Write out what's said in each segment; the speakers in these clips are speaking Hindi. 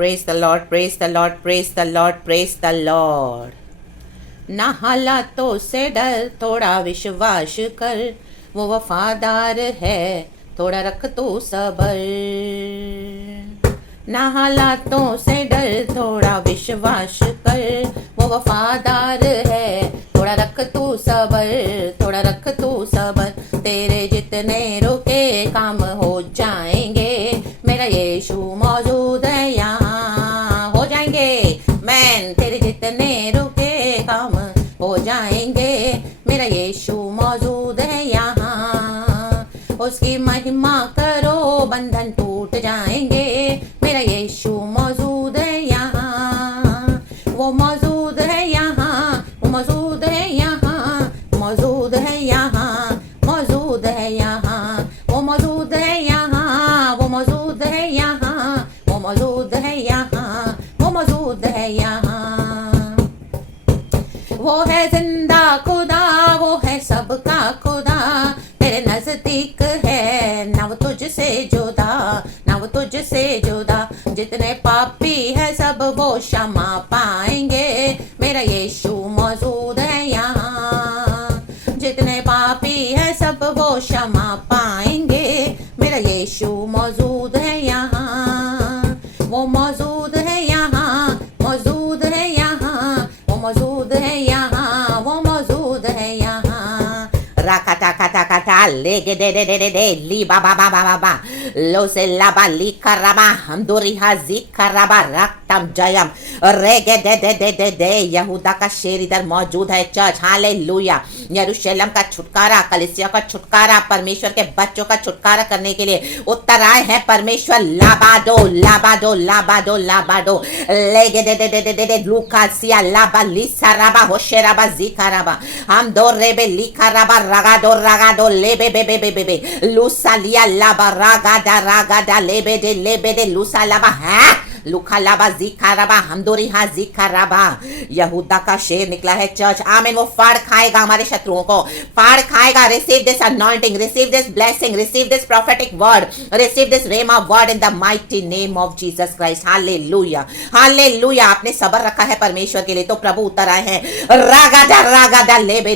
Praise the Lord, praise the Lord, praise the Lord, praise the Lord. ना हालातों से डर, थोड़ा विश्वास कर, वो वफादार है, थोड़ा रख तू सबर। ना हालातों से डर, थोड़ा विश्वास कर, वो वफादार है, थोड़ा रख तू सबर, थोड़ा रख तू सबर। तेरे जितने रुके काम हो जाएंगे, मेरा यीशु मौजूद है यहाँ, हो जाएंगे। मैन तेरे जितने रुके काम हो जाएंगे, मेरा यीशु मौजूद है यहाँ। उसकी महिमा करो, बंधन टूट जाएंगे, मेरा यीशु मौजूद है यहाँ। वो मौजूद है यहाँ, वो मौजूद है यहाँ, मौजूद है यहाँ, मौजूद है यहाँ, वो मौजूद है यहाँ, वो मौजूद है यहाँ, वो मौजूद है यहाँ, वो मौजूद है यहाँ। वो है जिंदा खुदा, वो है सबका खुदा, तेरे नजदीक है, ना वो तुझसे जुदा, ना वो तुझसे जुदा। जितने पापी है सब वो क्षमा पाएंगे, मेरा यीशु मौजूद है यहाँ। जितने पापी है सब वो क्षमा पाएंगे, मेरा यीशु मौजूद है यहाँ। वो मौजूद है यहाँ, मौजूद है यहाँ, वो मौजूद है यहाँ, वो मौजूद है यहाँ। राकाटा काटा काटा लेगे दे ली बाबा बाबा बाबा लो से लाबा ली कराबा हम दूरी हाजी कराबा रक्तम जयम रेगे दे यहूदा का शेर इधर मौजूद है। Church hallelujah. यरूशलेम का छुटकारा, कलीसिया का छुटकारा, परमेश्वर के बच्चों का छुटकारा करने के लिए उतर आए हैं परमेश्वर। लाबाडो लाबाडो लाबाडो लाबाडो लेगे दे लूका सिया लाबा ली सराबा होशेराबा जिकाराबा हम दो रेबे लिखाराबा रागाडो लेबे बेबे बेबे बे लूसा लिया लाबा रागाडा लेबे दे लूसा लाबा है लुखा लाबा जिखाराबा हमदोरी हा जिखाराबा। यहूदा का शेर निकला है चर्च। आमीन। वो फाड़ खाएगा हमारे शत्रुओं को, फाड़ खाएगा। Receive this anointing, receive this blessing, receive this prophetic word, receive this rhema word in the mighty name of Jesus Christ. Hallelujah hallelujah. आपने सब्र रखा है परमेश्वर के लिए तो प्रभु उतर आए हैं। रागाडा लेबे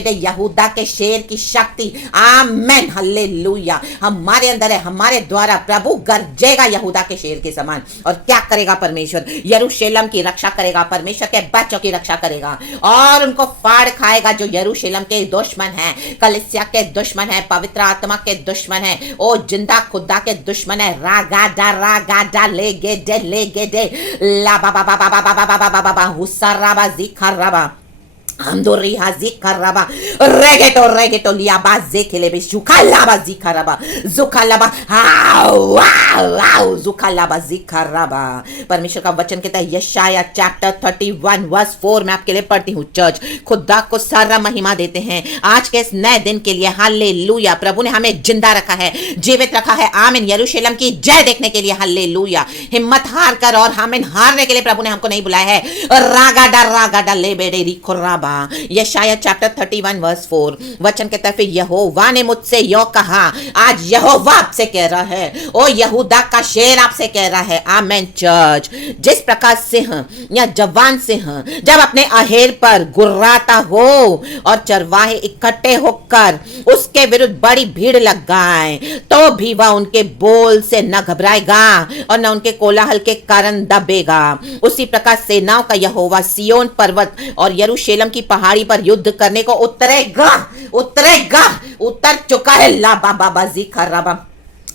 दे यहूदा के शेर की शक्ति। आमीन हालेलुया हमारे अंदर है, हमारे द्वारा प्रभु गरजेगा यहूदा के शेर के समान। और क्या करेगा परमेश्वर? यरूशलेम की रक्षा करेगा, परमेश्वर के बच्चों की रक्षा करेगा और उनको फाड़ खाएगा जो यरूशलेम के दुश्मन हैं, कलीसिया के दुश्मन हैं, पवित्र आत्मा के दुश्मन हैं, ओ जिंदा खुदा के दुश्मन है। रागाडा लेगे दे ला बाबा बाबा बाबा बाबा बाबा बाबा हुसराबा जिखराबा हमदोरी हाजी करबा रेगेटो लिया बाजे खेले बे जुखालाबा जिखराबा जुखालाबा हाउ जुखालाबा जिखराबा। परमेश्वर का वचन कहता है यशाया चैप्टर 31 वर्स 4 में आपके लिए पढ़ती हूँ। चर्च खुदा को सारा महिमा देते हैं आज के इस नए दिन के लिए। हालेलुया। प्रभु ने हमें जिंदा रखा है, जीवित रखा है। आमीन। यरूशलेम की जय देखने के लिए। हालेलुया। हिम्मत हार कर और आमीन हारने के लिए प्रभु ने हमको नहीं बुलाया है। रागाडा ले बेडे रिखराबा। यशाया चैप्टर 31 वर्स 4 वचन कहता है फिर यहोवा ने मुझसे यो कहा। आज यहोवा आपसे कह रहा है, ओ यहूदा का शेर आपसे कह रहा है। आमेन। चर्च जिस प्रकार सिंह या जवान सिंह जब अपने अहेर पर गुर्राता हो और चरवाहे इकट्ठे होकर उसके विरुद्ध बड़ी भीड़ लगाए तो भी वह उनके बोल से न घबराएगा और न उनके कोलाहल के कारण दबेगा, उसी प्रकार सेनाओं का यहोवा सियोन पर्वत और यरूशलेम की पहाड़ी पर युद्ध करने को उतरेगा। उतर चुका है। ला बाबा बाजी खराबा।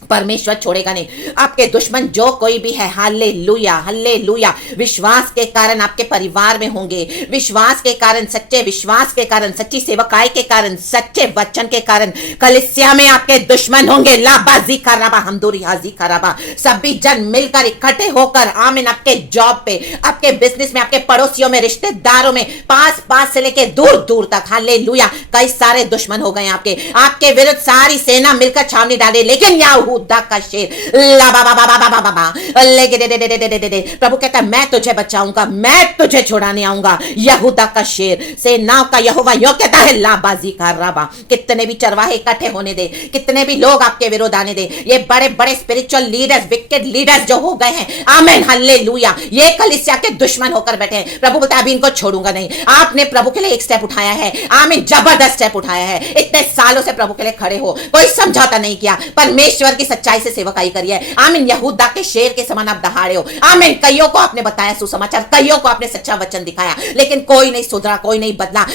परमेश्वर छोड़ेगा नहीं आपके दुश्मन जो कोई भी है। Hallelujah hallelujah. विश्वास के कारण आपके परिवार में होंगे, विश्वास के कारण, सच्चे विश्वास के कारण, सच्ची सेवकाई के कारण, सच्चे वचन के कारण कलीसिया में आपके दुश्मन होंगे। लाबाजी खराबा हमदोरी हाजी खराबा। सभी जन मिलकर इकट्ठे होकर आमीन आपके जॉब पे, आपके बिजनेस में, आपके पड़ोसियों में, रिश्तेदारों में, पास से लेके दूर तक। हालेलुया। कई सारे दुश्मन हो गए आपके विरुद्ध। सारी सेना मिलकर छावनी डाले लेकिन यहूदा यहूदा का शेर ला बा बा बा बा बा बा बा ले दे दे दे दे दे। प्रभु कहता है मैं तुझे बचाऊंगा, मैं तुझे छुड़ाने आऊंगा। यहूदा का शेर सेनाओं का यहोवा यो कहता है ला बाजी का राबा। कितने भी चरवाहे इकट्ठे होने दे, कितने भी लोग आपके विरोध आने दे, ये बड़े बड़े स्पिरिचुअल लीडर्स, विकेड लीडर्स जो हो गए हैं, आमीन हालेलुया, ये कलीसिया के दुश्मन होकर बैठे हैं। प्रभु बोलता है अभी इनको छोड़ूंगा नहीं। आपने प्रभु के लिए एक स्टेप उठाया है, आमीन, जबरदस्त स्टेप उठाया है। इतने सालों से प्रभु के लिए खड़े हो, कोई समझौता नहीं किया, परमेश्वर की सच्चाई से सेवकाई करी है। आमीन, यहूदा के शेर के समान आप दहाड़े हो। आमीन, कईयों को आपने बताया सुसमाचार, कईयों को आपने सच्चा वचन दिखाया, लेकिन कोई नहीं सुधरा, कोई नहीं बदला।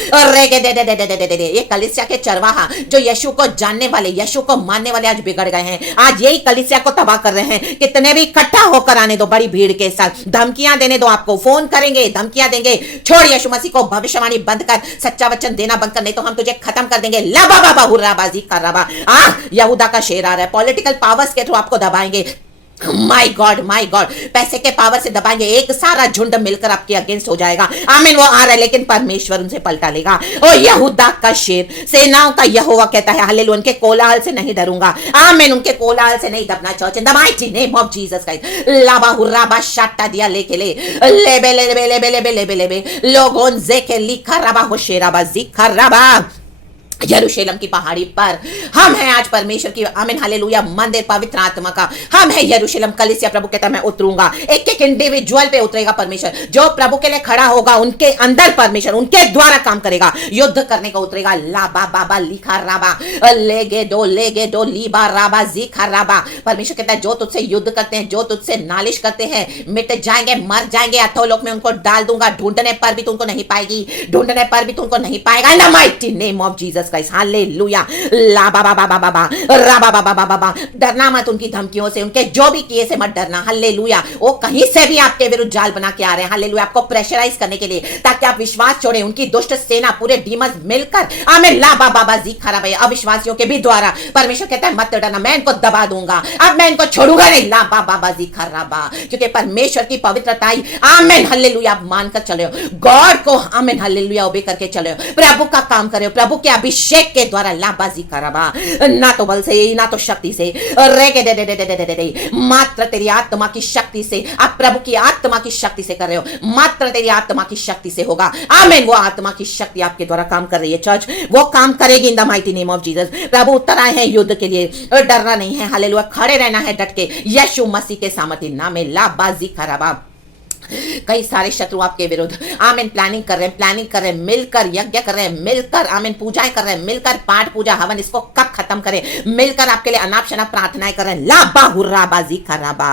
ये कलीसिया के चरवाहा जो यीशु को जानने वाले, यीशु को मानने वाले आज बिगड़ गए हैं। आज यही कलीसिया को तबाह कर रहे हैं। कितने भी इकट्ठा होकर आने दो बड़ी भीड़ के साथ, धमकियां देने दो, आपको फोन करेंगे, धमकियां देंगे, छोड़ यीशु मसीह को, भविष्यवाणी बंद कर, सच्चा वचन देना बंद कर, नहीं तो हम तुझे खत्म कर देंगे। लबा बाबा हुर्राबाजी कर रहा। यहूदा का शेर आ रहा है, पॉलिटिकल पावर्स के थ्रू आपको दबाएंगे। माय गॉड, पैसे के पावर से दबाएंगे, एक सारा झुंड मिलकर आपके अगेंस्ट हो जाएगा। आमीन, वो आ रहा है, लेकिन परमेश्वर उनसे पलटा लेगा। ओ यहूदा का शेर सेनाओं का यहोवा कहता है हालेलुया, उनके कोलाहल से नहीं डरूंगा। आमीन, उनके कोलाहल से नहीं दबना। Church in the mighty name of Jesus Christ लाबा हुर्राबा शाटा दिया लेके ले लेबे लेबे लेबे लेबे लेबे लेबे लोगों जे के लिखा रबा हो शेराबा जिखा रबा। यरूशलेम की पहाड़ी पर हम हैं आज परमेश्वर की, आमीन हालेलुया, मंदिर पवित्र आत्मा का हम है यरूशलेम कलीसिया। प्रभु कहता है मैं उतरूंगा, एक एक इंडिविजुअल पे उतरेगा परमेश्वर। जो प्रभु के लिए खड़ा होगा उनके अंदर परमेश्वर उनके द्वारा काम करेगा, युद्ध करने को उतरेगा। लाबा बाबा लिखा राबा लेगे दो लीबा राबा जीखा राबा। परमेश्वर कहता है जो तुझसे युद्ध करते हैं, जो तुझसे नालिश करते हैं, मिट जाएंगे, मर जाएंगे। अधोलोक में उनको डाल दूंगा, ढूंढने पर भी तुमको नहीं पाएगी, ढूंढने पर भी तुमको नहीं पाएगा। In the mighty name of Jesus Christ hallelujah. ला बाबा बाबा बाबा रा बाबा बाबा बाबा। डरना मत उनकी धमकियों से, उनके जो भी किए से मत डरना। हालेलुया, वो कहीं से भी आपके विरुद्ध जाल बना के आ रहे हैं। हालेलुया, आपको प्रेशराइज करने के लिए, ताकि आप विश्वास छोड़ें। उनकी दुष्ट सेना पूरे डीमंस मिलकर आमीन ला बाबा बाबा जी खराब है अविश्वासियों के भी द्वारा। परमेश्वर कहता है मत डरना, मैं इनको दबा दूंगा, अब मैं इनको छोड़ूंगा नहीं। ला बाबा बाबा जी खराबा, क्योंकि परमेश्वर की पवित्रताई आमीन हालेलुया आप मानकर चले हो, गॉड को आमीन हालेलुया ओबे करके चले हो, प्रभु का काम करे हो, प्रभु के अभिषेक के द्वारा लाबाजी कराबा। ना तो बल से, ना तो शक्ति से, रेगे दे दे दे दे दे दे दे, मात्र तेरी आत्मा की शक्ति से। आप प्रभु की आत्मा की शक्ति से कर रहे हो, मात्र तेरी आत्मा की शक्ति से होगा। आमीन, वो आत्मा की शक्ति आपके द्वारा काम कर रही है चर्च, वो काम करेगी in the mighty name of Jesus. प्रभु उतर आए हैं युद्ध के लिए, डरना नहीं है। हालेलुया, खड़े रहना है डट के यीशु मसीह के सामर्थ्य नाम में लाबाजी कराबा। कई सारे शत्रु आपके विरुद्ध आमीन प्लानिंग कर रहे हैं, मिलकर यज्ञ कर रहे हैं, मिलकर आमीन पूजाएं कर रहे हैं, मिलकर पाठ पूजा हवन इसको कब खत्म करें, मिलकर आपके लिए अनाप शनाप प्रार्थनाएं कर रहे हैं। लाबा हुर्राबाजी खराबा।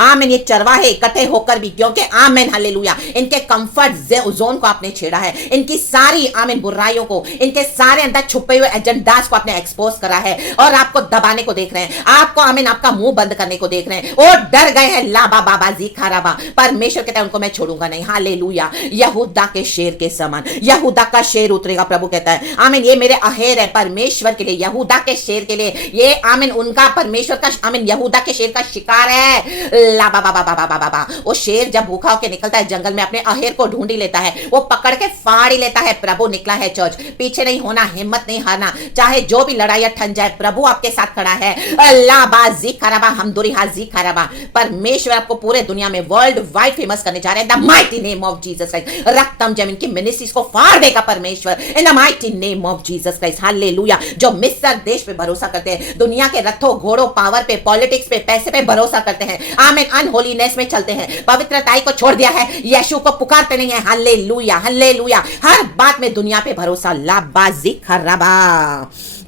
आमीन, ये चरवाहे इकट्ठे होकर भी, क्योंकि आमीन हालेलुया इनके कंफर्ट जोन को आपने छेड़ा है, इनकी सारी आमीन बुराइयों को, इनके सारे अंदर छुपे हुए एजेंडास को आपने एक्सपोज करा है और आपको दबाने को देख रहे हैं, आपको आमीन आपका मुंह बंद करने को देख रहे हैं और डर गए हैं। लाबा बाबाजी खराबा। परमेश्वर उनको मैं छोड़ूंगा नहीं। हालेलुया, यहूदा के शेर के समान यहूदा का शेर उतरेगा। प्रभु कहता है आमीन, ये मेरे अहेर है परमेश्वर के लिए, यहूदा के शेर के लिए। ये आमीन उनका परमेश्वर का आमीन यहूदा के शेर का शिकार है। ला बाबा बाबा बाबा बाबा। वो शेर जब भूखा होकर निकलता है जंगल में, अपने अहेर को ढूंढ ही लेता है, वो पकड़ के फाड़ ही लेता है। प्रभु निकला है चर्च, पीछे नहीं होना, हिम्मत नहीं हारना, चाहे जो भी लड़ाई ठन जाए, प्रभु आपके साथ खड़ा है। अल्लाह बाजी खराबा हम दुरी हाजी खराबा। परमेश्वर आपको पूरे दुनिया में वर्ल्ड वाइड फेमस करने जा रहे हैं। The mighty name of Jesus Christ. रक्तम जमीन की मिनिस्ट्रीज को फाड़ देगा परमेश्वर in the mighty name of Jesus Christ. Hallelujah. जो मिस्र देश पे भरोसा करते हैं, दुनिया के रथों घोड़ों पावर पे, पॉलिटिक्स पे, पैसे पे भरोसा करते हैं, आमीन अनहोलीनेस में चलते हैं, पवित्रताई को छोड़ दिया है, यीशु को पुकारते नहीं है। Hallelujah hallelujah. हर बात में दुनिया पे भरोसा। लाबाजी खराबा।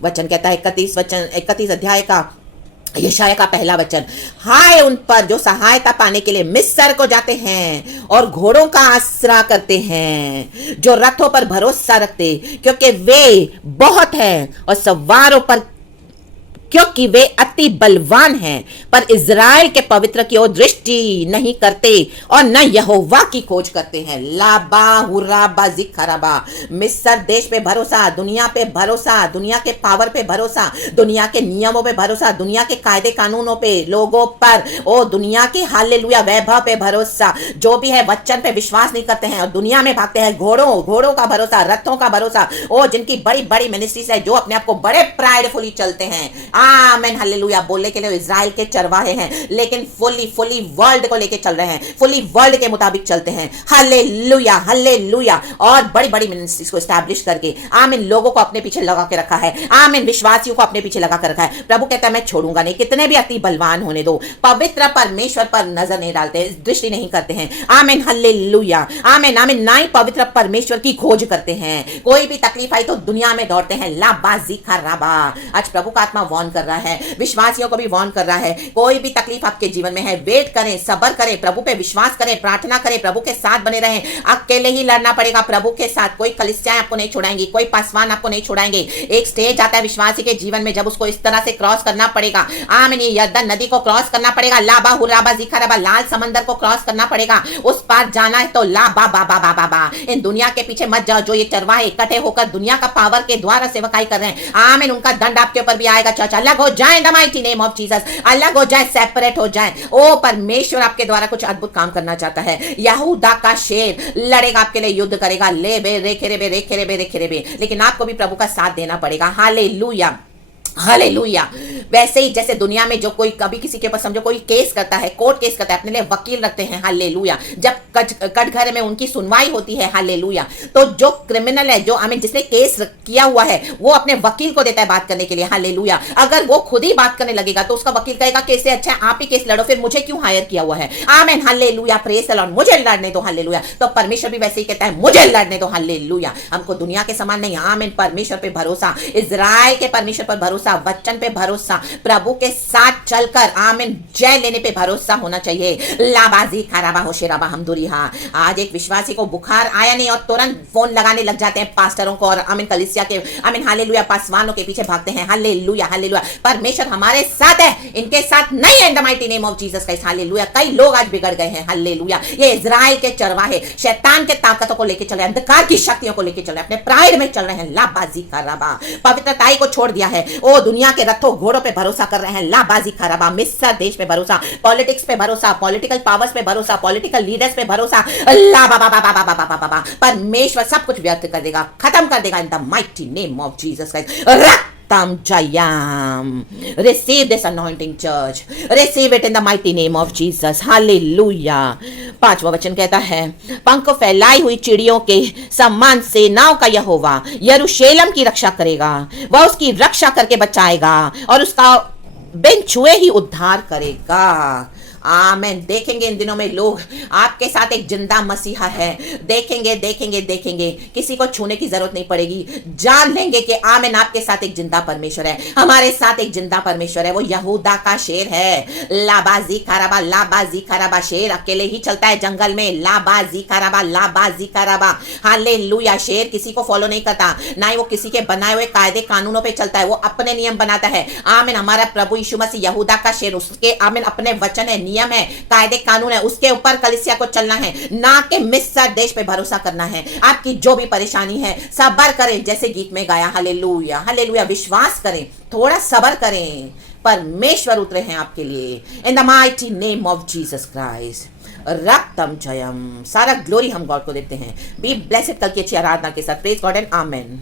वचन कहता है 31 अध्याय का यशाया का पहला वचन, हाय उन पर जो सहायता पाने के लिए मिस्र को जाते हैं और घोड़ों का आसरा करते हैं, जो रथों पर भरोसा रखते क्योंकि वे बहुत हैं और सवारों पर क्योंकि वे अति बलवान हैं, पर इज़राइल के पवित्र की ओर दृष्टि नहीं करते और न यहोवा की खोज करते हैं। लाबा हुराबा जिखराबा। मिस्र देश पे भरोसा, दुनिया पे भरोसा, दुनिया के पावर पे भरोसा, दुनिया के नियमों पे भरोसा, दुनिया के कायदे कानूनों पे, लोगों पर, ओ दुनिया के हालेलुया वैभव पे भरोसा, जो भी है वचन पे विश्वास नहीं करते हैं और दुनिया में भागते हैं। घोड़ों का भरोसा, रथों का भरोसा, ओ जिनकी बड़ी बड़ी मिनिस्ट्रीज है, जो अपने आप को बड़े प्राइडफुली चलते हैं, आमेन हालेलुया। बोलने के लिए इजराइल के चरवाहे हैं, लेकिन फुली वर्ल्ड को लेके चल रहे हैं, फुली वर्ल्ड के मुताबिक चलते हैं। Hallelujah hallelujah. और बड़ी बड़ी मिनिस्ट्रीज को एस्टैब्लिश करके आमीन लोगों को अपने पीछे लगा के रखा है, आमीन विश्वासियों को अपने पीछे लगा कर रखा है। प्रभु कहता है मैं छोड़ूंगा नहीं, कितने भी अति बलवान होने दो, पवित्र परमेश्वर पर नजर नहीं डालते, दृष्टि नहीं करते हैं। आमीन हालेलुया। आमीन आमीन। ना ही पवित्र परमेश्वर की खोज करते हैं। कोई भी तकलीफ आई तो दुनिया में दौड़ते हैं। लाबाजी खराबा। आज प्रभु का आत्मा वॉर्न कर रहा है, विश्वासियों को भी वॉर्न कर रहा है। कोई भी तकलीफ आपके जीवन में है, वेट करें, सब्र करें, प्रभु पे विश्वास करें, प्रार्थना करें, प्रभु के साथ बने रहें। अकेले ही लड़ना पड़ेगा प्रभु के साथ। कोई कलीसियाएं आपको नहीं छुड़ाएंगी, कोई पासवान आपको नहीं छुड़ाएंगे। एक स्टेज आता है विश्वासी के जीवन में जब उसको इस तरह से क्रॉस करना पड़ेगा। आमीन। यरदन नदी को क्रॉस करना पड़ेगा, लाबा हुराबा जिखराबा, लाल समंदर को क्रॉस करना पड़ेगा। उस पार जाना है तो ला बा बा बा बा बा बा। इन दुनिया के पीछे मत जाओ। जो ये चरवाहे इकट्ठे होकर दुनिया का पावर के द्वारा सेवकाई कर रहे हैं, आमीन, उनका दंड आपके ऊपर भी आएगा। चर्च अलग हो जाए, इन the mighty name of Jesus, अलग हो जाए, सेपरेट हो जाए। ओ परमेश्वर आपके द्वारा कुछ अद्भुत काम करना चाहता है। यहूदा का शेर लड़ेगा आपके लिए, युद्ध करेगा, ले बे रेखे रे बे रेखे रे बे रेखे रे बे, लेकिन आपको भी प्रभु का साथ देना पड़ेगा। Hallelujah hallelujah. वैसे ही जैसे दुनिया में जो कोई कभी किसी के ऊपर समझो कोई केस करता है, कोर्ट केस करता है, अपने लिए वकील रखते हैं। हालेलुया। जब कटघरे में उनकी सुनवाई होती है, हालेलुया, तो जो क्रिमिनल है, जो आमीन जिसने केस किया हुआ है, वो अपने वकील को देता है बात करने के लिए। हालेलुया। अगर वो खुद ही बात करने लगेगा तो उसका वकील कहेगा कि इससे अच्छा आप ही केस लड़ो, फिर मुझे क्यों हायर किया हुआ है। आमीन हालेलुया। Praise the Lord. मुझे लड़ने दो। हालेलुया। तो परमेश्वर भी वैसे ही कहता है मुझे लड़ने दो। हालेलुया। हमको दुनिया के समान नहीं, आमीन, परमेश्वर पे भरोसा, इजराइल के परमेश्वर पर भरोसा, वचन पे भरोसा, प्रभु के साथ चलकर आमीन जय लेने पे भरोसा होना चाहिए। लाबाजी खराबा हो शेराबा हमदुरिहा। आज एक विश्वासी को बुखार आया नहीं और तुरंत फोन लगाने लग जाते हैं पास्टरों को और आमीन कलीसिया के आमीन हालेलुया पासवानों के पीछे भागते हैं। Hallelujah hallelujah. परमेश्वर हमारे साथ है, इनके साथ नहीं है। इन the mighty name of Jesus Christ. Hallelujah. कई लोग आज बिगड़ गए हैं। हालेलुया। ये इजराइल के चरवाहे शैतान के ताकतों को लेकर चल रहे हैं, अंधकार की शक्तियों को लेकर चल रहे हैं, अपने प्राइड में चल रहे हैं। लाबाजी खराबा। पवित्रताई को छोड़ दिया है। ओ दुनिया के रथों घोड़ों पे भरोसा कर रहे हैं। लाबाजी खराबा। मिस्र देश पे भरोसा, पॉलिटिक्स पे भरोसा, पॉलिटिकल पावर्स पे भरोसा, पॉलिटिकल लीडर्स पे भरोसा। परमेश्वर सब कुछ व्यर्थ कर देगा, खत्म कर देगा। इन the mighty name of Jesus Christ. Tam Jayam. Receive this anointing, church. Receive it in the mighty name of Jesus. Hallelujah. 5वां वचन कहता है, पंख फैलाई हुई चिड़ियों के समान सेनाओं का यहोवा यरूशलेम की रक्षा करेगा। वह उसकी रक्षा करके बचाएगा और उसका बिन छुए ही उद्धार करेगा। आमेन। देखेंगे इन दिनों में लोग आपके साथ एक जिंदा मसीहा है। देखेंगे देखेंगे देखेंगे, किसी को छूने की जरूरत नहीं पड़ेगी। जान लेंगे कि आमेन आपके साथ एक जिंदा परमेश्वर है, हमारे साथ एक जिंदा परमेश्वर है। वो यहूदा का शेर है। लाबाजी खराबा। शेर अकेले ही चलता है जंगल में। लाबाजी खराबा। हालेलुया। शेर किसी को फॉलो नहीं करता, ना ही वो किसी के बनाए हुए कायदे कानूनों पे चलता है, वो अपने नियम बनाता है। आमेन। हमारा प्रभु यीशु मसीह यहूदा का शेर, उसके आमेन अपने वचन है, नियम है, कायदे कानून है, उसके ऊपर कलीसिया को चलना है, ना कि मिस्र देश पे भरोसा करना है। आपकी जो भी परेशानी है सब्र करें, जैसे गीत में गाया। Hallelujah hallelujah. विश्वास करें, थोड़ा सब्र करें, परमेश्वर उतरे हैं आपके लिए। In the mighty name of Jesus Christ. रक्तम जयम। सारा ग्लोरी हम गॉड को देते हैं। Be blessed. कल की अच्छी आराधना के साथ। Praise God and amen.